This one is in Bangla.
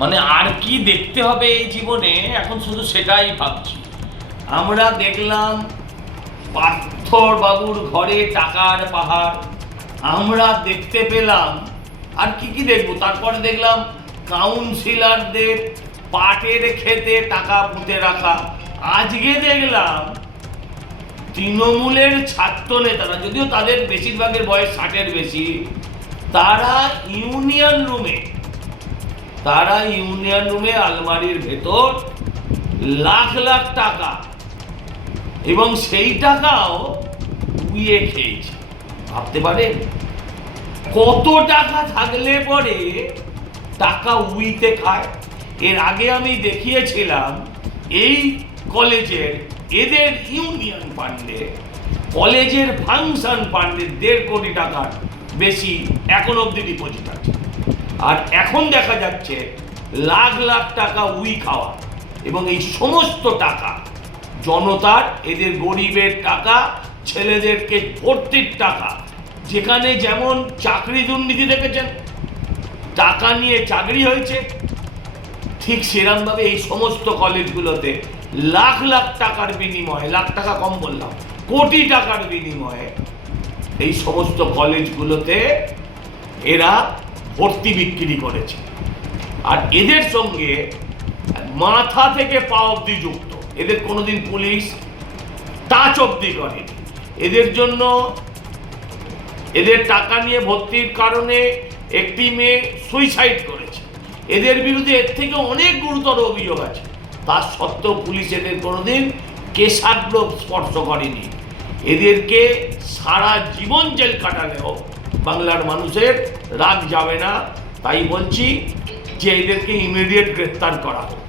মানে আর কি দেখতে হবে এই জীবনে, এখন শুধু সেটাই ভাবছি। আমরা দেখলাম পার্থর বাবুর ঘরে টাকার পাহাড়, আমরা দেখতে পেলাম। আর কি কি দেখবো? তারপরে দেখলাম কাউন্সিলরদের পাটের খেতে টাকা পুঁতে রাখা। আজকে দেখলাম তৃণমূলের ছাত্র নেতারা, যদিও তাদের বেশিরভাগের বয়স 60-এর বেশি, তারা ইউনিয়ন রুমে আলমারির ভেতর লাখ লাখ টাকা, এবং সেই টাকাও উইয়ে খেয়েছে। ভাবতে পারেন কত টাকা থাকলে পরে টাকা উইতে খায়। এর আগে আমি দেখিয়েছিলাম এই কলেজের, এদের ইউনিয়ন ফান্ডে, কলেজের ফাংশন ফান্ডে 1.5 কোটি টাকার বেশি এখন অব্দি ডিপোজিট আছে। আর এখন দেখা যাচ্ছে লাখ লাখ টাকা উই খাওয়া, এবং এই সমস্ত টাকা জনতার, এদের গরিবের টাকা, ছেলেদেরকে ভর্তির টাকা। যেখানে যেমন চাকরি দুর্নীতি দেখেছেন, টাকা নিয়ে চাকরি হয়েছে, ঠিক সেরকমভাবে এই সমস্ত কলেজগুলোতে লাখ লাখ টাকার বিনিময়ে, লাখ টাকা কম বললাম, কোটি টাকার বিনিময়ে এই সমস্ত কলেজগুলোতে এরা ভর্তি বিক্রি করেছে। আর এদের সঙ্গে মাথা থেকে পা অব্দি যুক্ত, এদের কোনোদিন পুলিশ টাচ অব্দি করেনি। এদের জন্য, এদের টাকা নিয়ে ভর্তির কারণে একটি মেয়ে সুইসাইড করেছে। এদের বিরুদ্ধে এর থেকে অনেক গুরুতর অভিযোগ আছে, তার সত্ত্বেও পুলিশ এদের কোনোদিন কেশাগ্র স্পর্শ করেনি। এদেরকে সারা জীবন জেল কাটালেও বাংলার মানুষের রাগ যাবে না। তাই বলছি যে এদেরকে ইমিডিয়েট গ্রেফতার করা হোক।